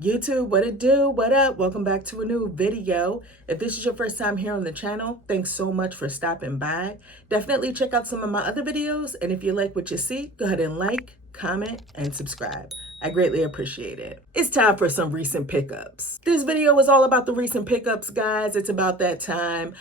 YouTube, what it do? What up? Welcome back to a new video. If this is your first time here on the channel, thanks so much for stopping by. Definitely check out some of my other videos, and if you like what you see, go ahead and like, comment, and subscribe. I greatly appreciate it. It's time for some recent pickups. This video was all about the recent pickups, guys. It's about that time.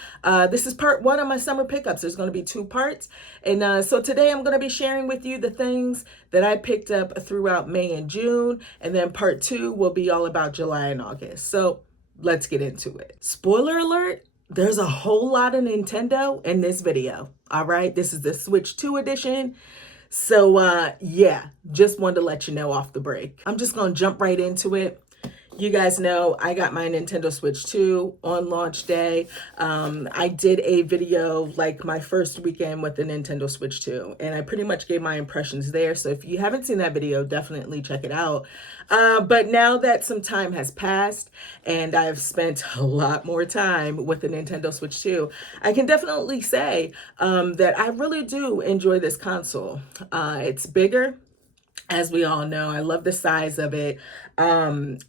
This is part one of my summer pickups. There's going to be two parts. And so today I'm going to be sharing with you the things that I picked up throughout May and June. And then part two will be all about July and August. So let's get into it. Spoiler alert. There's a whole lot of Nintendo in this video. All right. This is the Switch 2 edition. So yeah, just wanted to let you know off the break. I'm just going to jump right into it. You guys know I got my Nintendo Switch 2 on launch day. I did a video like my first weekend with the Nintendo Switch 2, and I pretty much gave my impressions there. So if you haven't seen that video, definitely check it out. But now that some time has passed and I've spent a lot more time with the Nintendo Switch 2, I can definitely say that I really do enjoy this console. It's bigger. As we all know, I love the size of it. And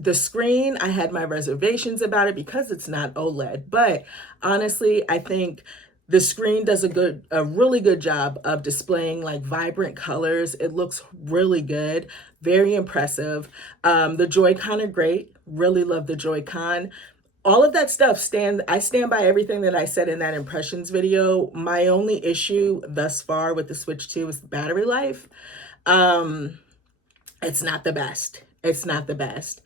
the screen, I had my reservations about it because it's not OLED. But honestly, I think the screen does a really good job of displaying like vibrant colors. It looks really good, very impressive. The Joy-Con are great. Really love the Joy-Con. All of that stuff, I stand by everything that I said in that impressions video. My only issue thus far with the Switch 2 is the battery life. It's not the best. It's not the best,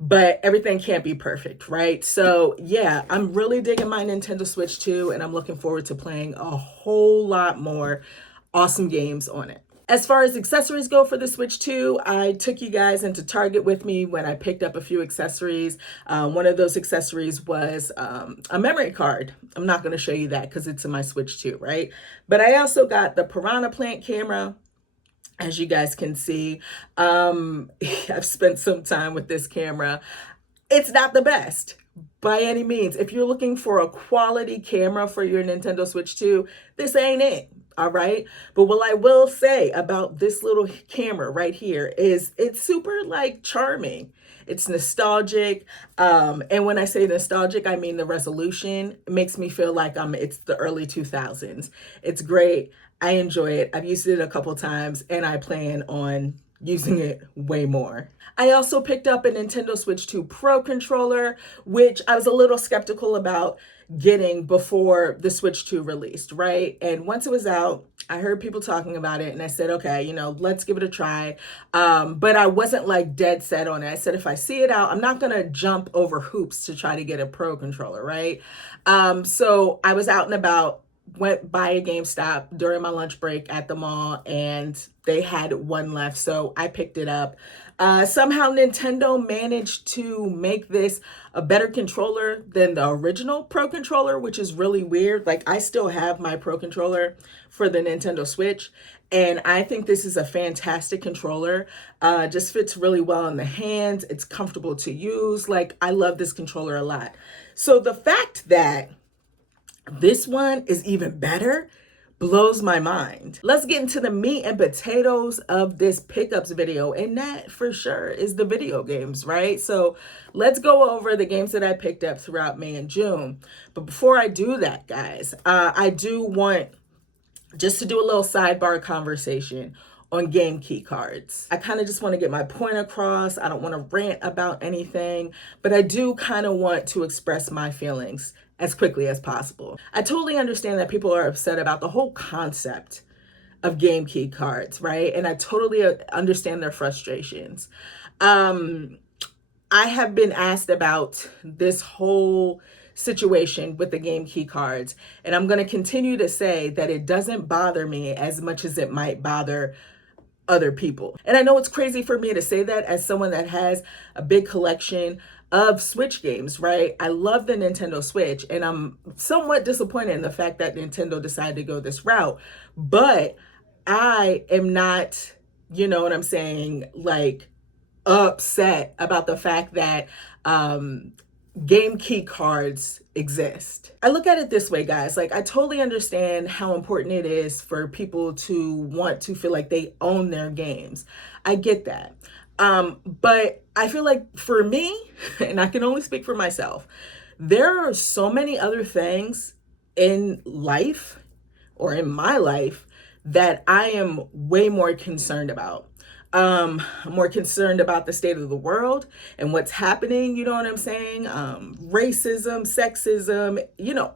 but everything can't be perfect, right? So yeah, I'm really digging my Nintendo Switch 2, and I'm looking forward to playing a whole lot more awesome games on it. As far as accessories go for the Switch 2, I took you guys into Target with me when I picked up a few accessories. One of those accessories was a memory card. I'm not going to show you that because it's in my Switch 2, right? But I also got the Piranha Plant camera. As you guys can see, I've spent some time with this camera. It's not the best by any means. If you're looking for a quality camera for your Nintendo Switch 2, this ain't it. All right. But what I will say about this little camera right here is it's super like charming. It's nostalgic. And when I say nostalgic, I mean the resolution. It makes me feel like it's the early 2000s. It's great. I enjoy it. I've used it a couple times and I plan on using it way more. I also picked up a Nintendo Switch 2 Pro controller, which I was a little skeptical about getting before the Switch 2 released, right? And once it was out, I heard people talking about it and I said, okay, let's give it a try. But I wasn't like dead set on it. I said, if I see it out, I'm not going to jump over hoops to try to get a Pro controller, right? So I was out and about, went by a GameStop during my lunch break at the mall, and they had one left, so I picked it up. Somehow Nintendo managed to make this a better controller than the original Pro controller, which is really weird. Like, I still have my Pro controller for the Nintendo Switch, and I think this is a fantastic controller. Just fits really well in the hands. It's comfortable to use. Like, I love this controller a lot. So the fact that this one is even better blows my mind. Let's get into the meat and potatoes of this pickups video, and that for sure is the video games, right? So let's go over the games that I picked up throughout May and June. But before I do that, guys, I do want just to do a little sidebar conversation on game key cards. I kind of just want to get my point across. I don't want to rant about anything, but I do kind of want to express my feelings as quickly as possible. I totally understand that people are upset about the whole concept of game key cards, right? And I totally understand their frustrations. I have been asked about this whole situation with the game key cards, and I'm going to continue to say that it doesn't bother me as much as it might bother other people. And I know it's crazy for me to say that as someone that has a big collection of Switch games, right? I love the Nintendo Switch, and I'm somewhat disappointed in the fact that Nintendo decided to go this route. But I am not, you know what I'm saying, like upset about the fact that game key cards exist. I look at it this way, guys. Like, I totally understand how important it is for people to want to feel like they own their games. I get that. But I feel like for me, and I can only speak for myself, there are so many other things in life or in my life that I am way more concerned about. I'm more concerned about the state of the world and what's happening, you know what I'm saying? Racism, sexism,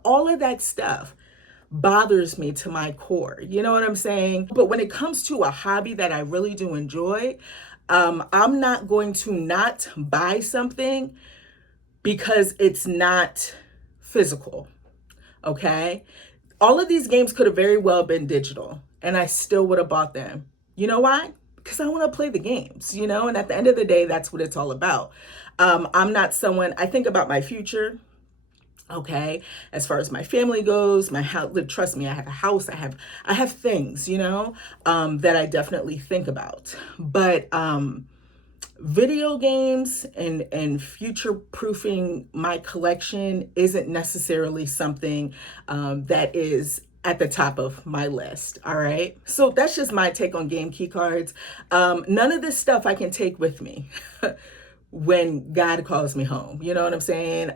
all of that stuff bothers me to my core. You know what I'm saying? But when it comes to a hobby that I really do enjoy, I'm not going to not buy something because it's not physical. Okay? All of these games could have very well been digital, and I still would have bought them. You know why? Because I want to play the games, and at the end of the day, that's what it's all about. I'm not someone, I think about my future. Okay, as far as my family goes, my house, trust me, I have a house, I have things, that I definitely think about. But video games and future proofing my collection isn't necessarily something that is at the top of my list. All right, so that's just my take on game key cards. None of this stuff I can take with me when God calls me home. You know what I'm saying?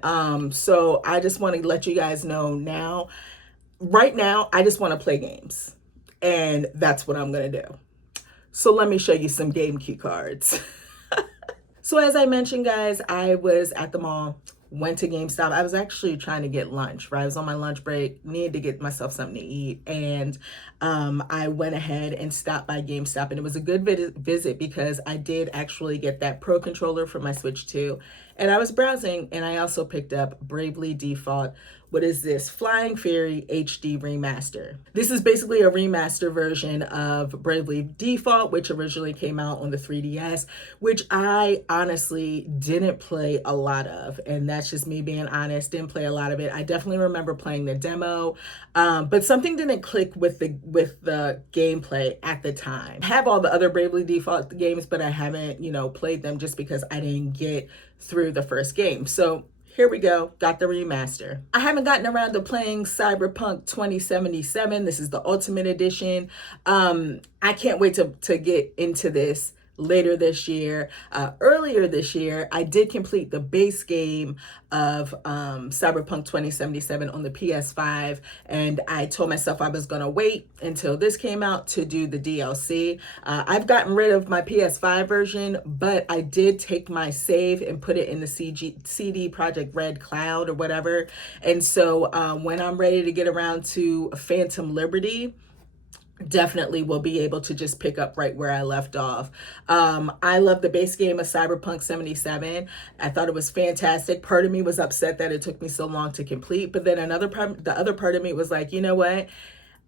So I just want to let you guys know now, right now, I just want to play games, and that's what I'm going to do. So let me show you some game key cards. So as I mentioned, guys, I was at the mall, went to GameStop. I was actually trying to get lunch, right? I was on my lunch break, needed to get myself something to eat. And I went ahead and stopped by GameStop. And it was a good visit because I did actually get that Pro controller for my Switch 2. And I was browsing, and I also picked up Bravely Default. What is this? Flying Fairy HD Remaster. This is basically a remaster version of Bravely Default, which originally came out on the 3DS, which I honestly didn't play a lot of. And that's just me being honest, didn't play a lot of it. I definitely remember playing the demo, but something didn't click with the gameplay at the time. I have all the other Bravely Default games, but I haven't, played them just because I didn't get through the first game. So here we go, got the remaster. I haven't gotten around to playing Cyberpunk 2077. This is the Ultimate Edition. I can't wait to get into this later this year. Earlier this year, I did complete the base game of Cyberpunk 2077 on the PS5, and I told myself I was gonna wait until this came out to do the DLC. I've gotten rid of my PS5 version, but I did take my save and put it in the CD Projekt Red cloud or whatever. And so when I'm ready to get around to Phantom Liberty, definitely will be able to just pick up right where I left off. I love the base game of Cyberpunk 77. I thought it was fantastic. Part of me was upset that it took me so long to complete, but then the other part of me was like, you know what?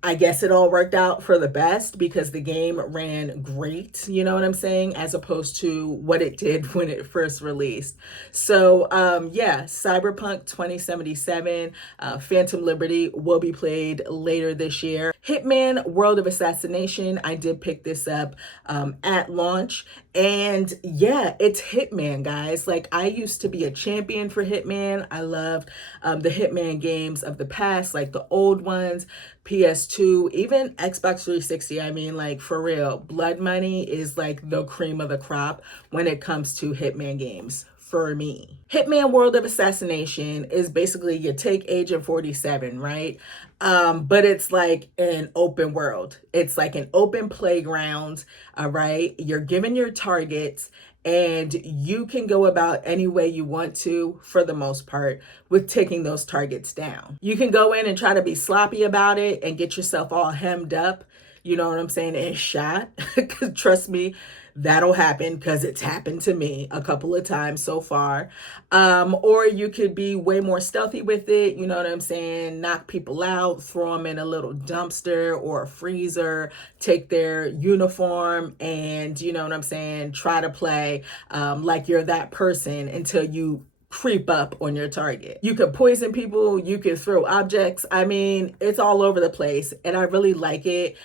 I guess it all worked out for the best because the game ran great, you know what I'm saying, as opposed to what it did when it first released. So yeah, Cyberpunk 2077, Phantom Liberty will be played later this year. Hitman World of Assassination, I did pick this up at launch. And yeah, it's Hitman, guys. Like, I used to be a champion for Hitman. I loved the Hitman games of the past, like the old ones, PS2, even Xbox 360. I mean, like, for real, Blood Money is like the cream of the crop when it comes to Hitman games for me. Hitman World of Assassination is basically you take Agent 47, right? But it's like an open world. It's like an open playground, all right? You're given your targets, and you can go about any way you want to, for the most part, with taking those targets down. You can go in and try to be sloppy about it and get yourself all hemmed up, you know what I'm saying, and shot. Because trust me, that'll happen, because it's happened to me a couple of times so far. Or you could be way more stealthy with it, you know what I'm saying, knock people out, throw them in a little dumpster or a freezer, take their uniform, and, you know what I'm saying, try to play like you're that person until you creep up on your target. You could poison people, you could throw objects. I mean, it's all over the place, and I really like it.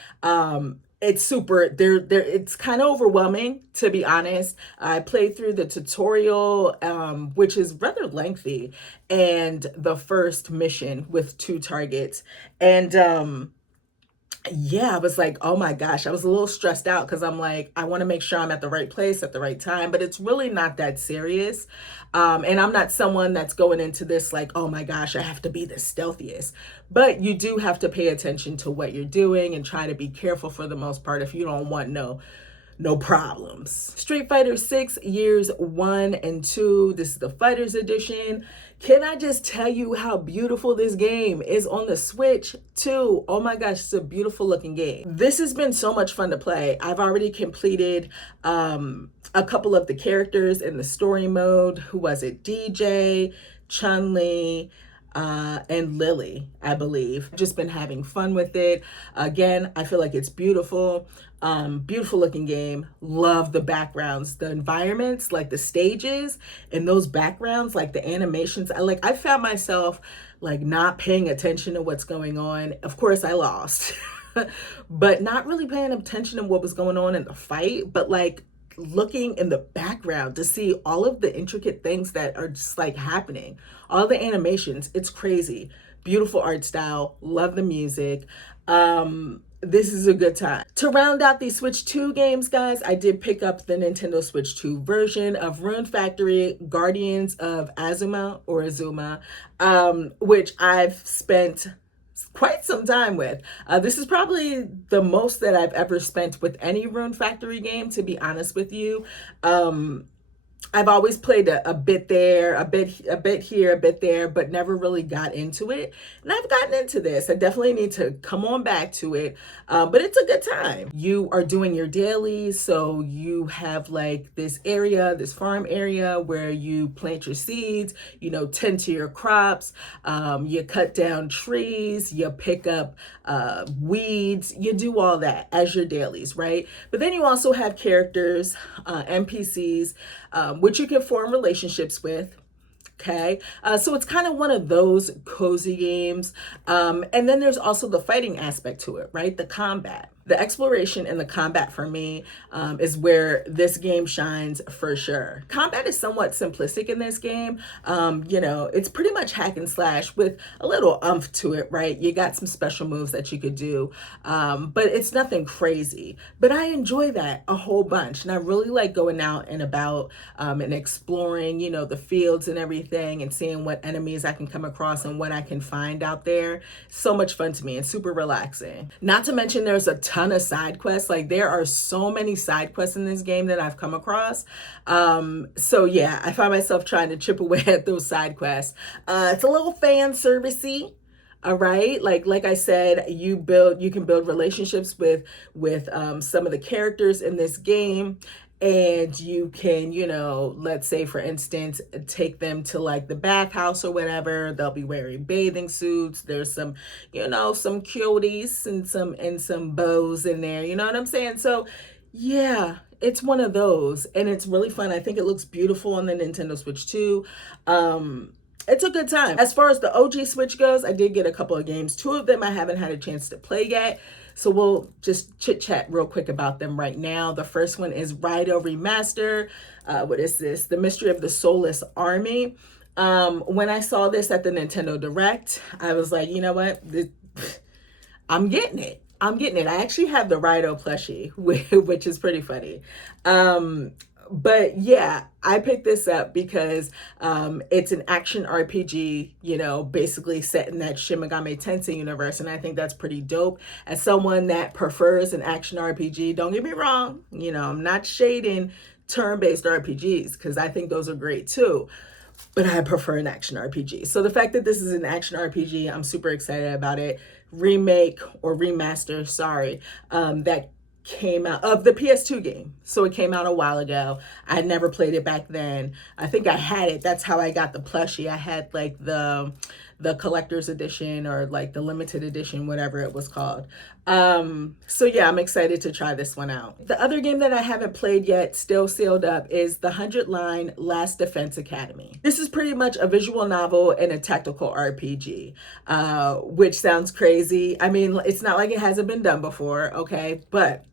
It's super, it's kind of overwhelming, to be honest. I played through the tutorial, which is rather lengthy, and the first mission with 2 targets. And yeah, I was like, oh my gosh, I was a little stressed out because I'm like, I want to make sure I'm at the right place at the right time, but it's really not that serious. And I'm not someone that's going into this like, oh my gosh, I have to be the stealthiest. But you do have to pay attention to what you're doing and try to be careful for the most part if you don't want no problems. Street Fighter 6 Years 1 and 2. This is the Fighters Edition. Can I just tell you how beautiful this game is on the Switch too? Oh my gosh, it's a beautiful looking game. This has been so much fun to play. I've already completed a couple of the characters in the story mode. Who was it? DJ, Chun-Li, and Lily, I believe. Just been having fun with it. Again, I feel like it's beautiful. Beautiful looking game. Love the backgrounds, the environments, like the stages and those backgrounds, like the animations. I found myself like not paying attention to what's going on. Of course I lost, but not really paying attention to what was going on in the fight, but like looking in the background to see all of the intricate things that are just like happening, all the animations. It's crazy. Beautiful art style. Love the music. This is a good time. To round out these Switch 2 games, guys, I did pick up the Nintendo Switch 2 version of Rune Factory Guardians of Azuma, which I've spent quite some time with. This is probably the most that I've ever spent with any Rune Factory game, to be honest with you. I've always played a bit there, a bit here, a bit there, but never really got into it. And I've gotten into this. I definitely need to come on back to it, but it's a good time. You are doing your dailies, so you have like this area, this farm area where you plant your seeds, tend to your crops, you cut down trees, you pick up weeds, you do all that as your dailies, right? But then you also have characters, NPCs, which you can form relationships with. Okay, so it's kind of one of those cozy games. And then there's also the fighting aspect to it, right? The combat. The exploration and the combat for me is where this game shines for sure. Combat is somewhat simplistic in this game. It's pretty much hack and slash with a little umph to it, right? You got some special moves that you could do, but it's nothing crazy. But I enjoy that a whole bunch. And I really like going out and about and exploring, the fields and everything and seeing what enemies I can come across and what I can find out there. So much fun to me and super relaxing. Not to mention there's a ton of side quests. Like there are so many side quests in this game that I've come across. So yeah, I find myself trying to chip away at those side quests. It's a little fan servicey. All right. Like I said, you can build relationships with some of the characters in this game. And you can, let's say, for instance, take them to like the bathhouse or whatever. They'll be wearing bathing suits. There's some, some cuties and some bows in there. You know what I'm saying? So, yeah, it's one of those. And it's really fun. I think it looks beautiful on the Nintendo Switch too. It's a good time. As far as the OG Switch goes, I did get a couple of games. 2 of them I haven't had a chance to play yet. So we'll just chit chat real quick about them right now. The first one is Rhino Remaster. What is this? The Mystery of the Soulless Army. When I saw this at the Nintendo Direct, I was like, you know what? I'm getting it. I actually have the Rhino plushie, which is pretty funny. But yeah, I picked this up because it's an action RPG, basically set in that Shin Megami Tensei universe. And I think that's pretty dope. As someone that prefers an action RPG, don't get me wrong, I'm not shading turn-based RPGs because I think those are great too. But I prefer an action RPG. So the fact that this is an action RPG, I'm super excited about it. Remake or remaster, that came out of the PS2 game. So it came out a while ago. I never played it back then. I think I had it. That's how I got the plushie. I had like the collector's edition or like the limited edition, whatever it was called. So yeah, I'm excited to try this one out. The other game that I haven't played yet, still sealed up, is the 100-Line Last Defense Academy. This is pretty much a visual novel and a tactical RPG, which sounds crazy. I mean, it's not like it hasn't been done before, okay? But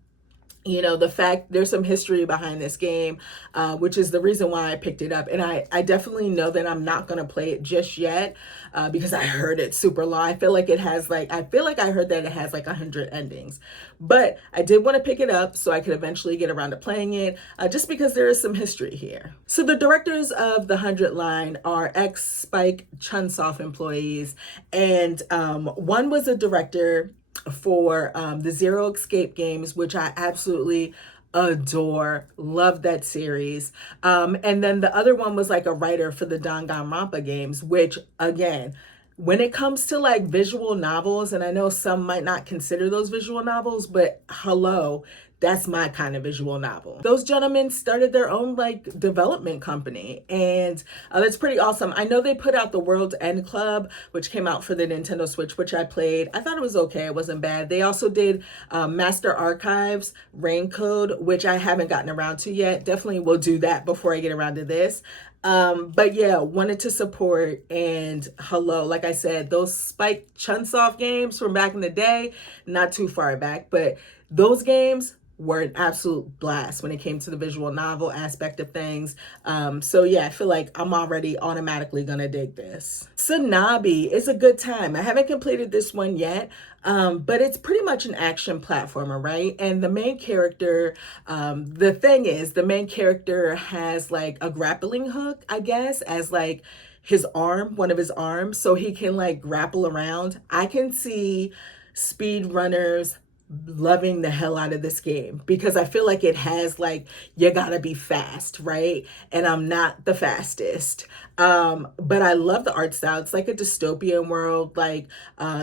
You know, the fact there's some history behind this game, which is the reason why I picked it up. And I definitely know that I'm not going to play it just yet, because I heard it's super long. I feel like it has like, I feel like I heard that it has like 100 endings. But I did want to pick it up so I could eventually get around to playing it, just because there is some history here. So the directors of the 100 line are ex-Spike Chunsoft employees. And one was a director for the Zero Escape games, which I absolutely adore. Love that series. And then the other one was like a writer for the Danganronpa games, which again, when it comes to like visual novels, and I know some might not consider those visual novels, but hello, that's my kind of visual novel. Those gentlemen started their own like development company, and that's pretty awesome. I know they put out the World's End Club, which came out for the Nintendo Switch, which I played. I thought it was okay. It wasn't bad. They also did Master Archives Rain Code, which I haven't gotten around to yet. Definitely will do that before I get around to this. But yeah, wanted to support, and hello, like I said, those Spike Chunsoft games from back in the day, not too far back, but those games were an absolute blast when it came to the visual novel aspect of things. So yeah, I feel like I'm already automatically gonna dig this. Sanabi is a good time. I haven't completed this one yet, but it's pretty much an action platformer, right? And the main character, the thing is, the main character has like a grappling hook, I guess, as like his arm, one of his arms, so he can like grapple around. I can see speedrunners loving the hell out of this game because I feel like it has like, you gotta be fast, right? And I'm not the fastest. But I love the art style. It's like a dystopian world, like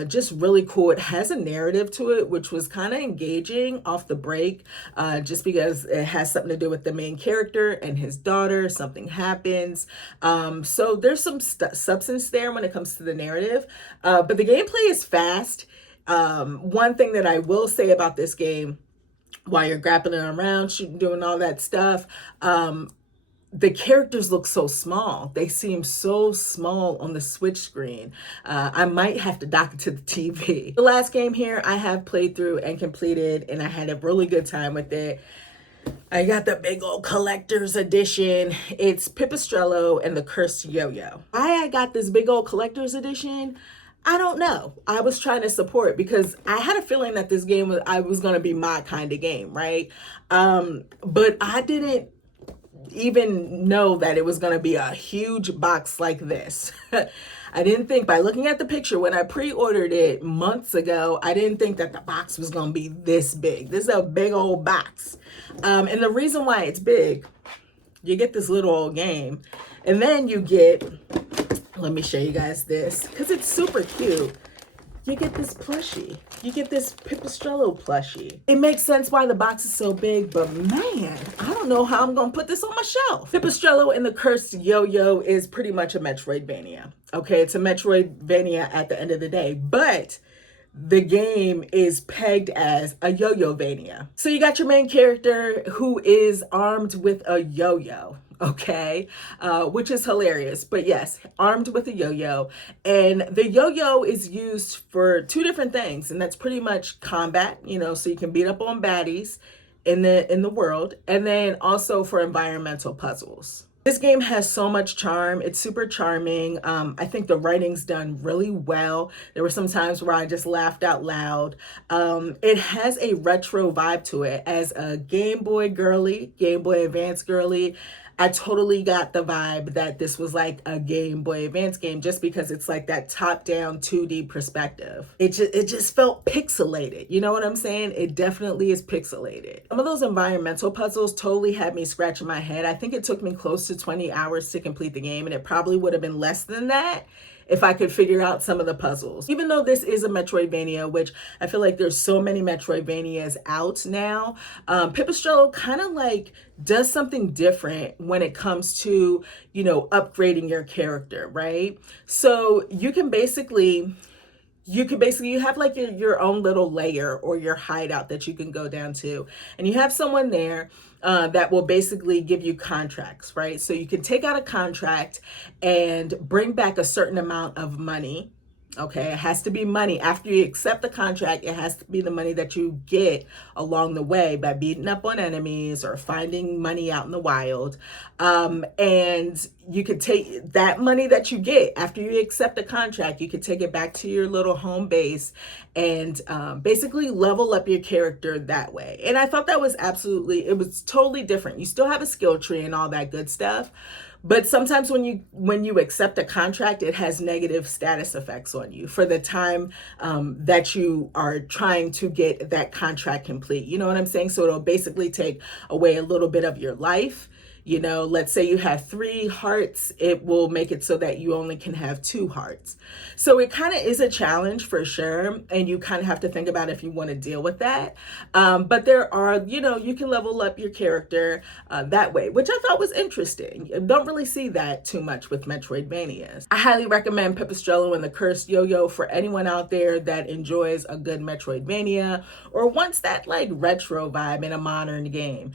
just really cool. It has a narrative to it, which was kind of engaging off the break, just because it has something to do with the main character and his daughter. Something happens. So there's some substance there when it comes to the narrative. But the gameplay is fast. One thing that I will say about this game, while you're grappling around, shooting, doing all that stuff, the characters look so small. They seem so small on the Switch screen. I might have to dock it to the TV. The last game here I have played through and completed, and I had a really good time with it. I got the big old collector's edition. It's Pipistrello and the Cursed Yo-Yo. Why I got this big old collector's edition, I don't know. I was trying to support because I had a feeling that this game was going to be my kind of game, right? But I didn't even know that it was going to be a huge box like this. I didn't think, by looking at the picture when I pre-ordered it months ago, I didn't think that the box was going to be this big. This is a big old box. And the reason why it's big, you get this little old game, and then you get, let me show you guys this because it's super cute. You get this plushie. You get this Pipistrello plushie. It makes sense why the box is so big, but man, I don't know how I'm gonna put this on my shelf. Pipistrello and the Cursed Yo-Yo is pretty much a Metroidvania. Okay, it's a Metroidvania at the end of the day, but the game is pegged as a yo-yo-vania. So you got your main character who is armed with a yo-yo, okay, which is hilarious. But yes, armed with a yo-yo, and the yo-yo is used for two different things, and that's pretty much combat, you know, so you can beat up on baddies in the world, and then also for environmental puzzles. This game has so much charm. It's super charming. I think the writing's done really well. There were some times where I just laughed out loud. It has a retro vibe to it. As a Game Boy girly, Game Boy Advance girly, I totally got the vibe that this was like a Game Boy Advance game just because it's like that top-down 2D perspective. It just felt pixelated. You know what I'm saying? It definitely is pixelated. Some of those environmental puzzles totally had me scratching my head. I think it took me close to 20 hours to complete the game, and it probably would have been less than that if I could figure out some of the puzzles. Even though this is a Metroidvania, which I feel like there's so many Metroidvanias out now, Pipistrello kind of like does something different when it comes to, you know, upgrading your character, right? So you have like your own little layer or your hideout that you can go down to, and you have someone there that will basically give you contracts, right? So you can take out a contract and bring back a certain amount of money, Okay, it has to be money. After you accept the contract, it has to be the money that you get along the way by beating up on enemies or finding money out in the wild. And you could take that money that you get after you accept the contract, you could take it back to your little home base and basically level up your character that way. And I thought that was it was totally different. You still have a skill tree and all that good stuff. But sometimes when you accept a contract, it has negative status effects on you for the time that you are trying to get that contract complete. You know what I'm saying? So it'll basically take away a little bit of your life. You know, let's say you have 3 hearts, it will make it so that you only can have 2 hearts. So it kind of is a challenge for sure. And you kind of have to think about if you want to deal with that. But there are, you know, you can level up your character that way, which I thought was interesting. You don't really see that too much with Metroidvanias. I highly recommend Pipistrello and the Cursed Yo-Yo for anyone out there that enjoys a good Metroidvania or wants that like retro vibe in a modern game.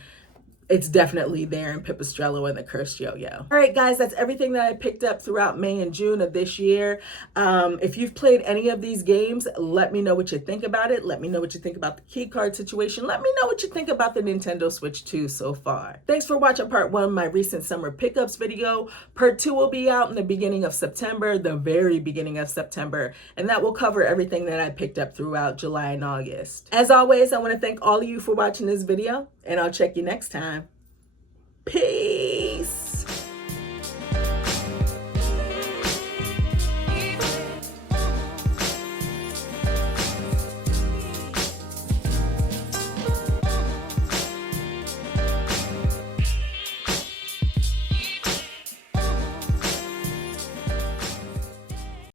It's definitely there in Pipistrello and the Cursed Yo-Yo. All right, guys, that's everything that I picked up throughout May and June of this year. If you've played any of these games, let me know what you think about it. Let me know what you think about the key card situation. Let me know what you think about the Nintendo Switch 2 so far. Thanks for watching part 1 of my recent summer pickups video. Part 2 will be out in the beginning of September, the very beginning of September, and that will cover everything that I picked up throughout July and August. As always, I want to thank all of you for watching this video, and I'll check you next time.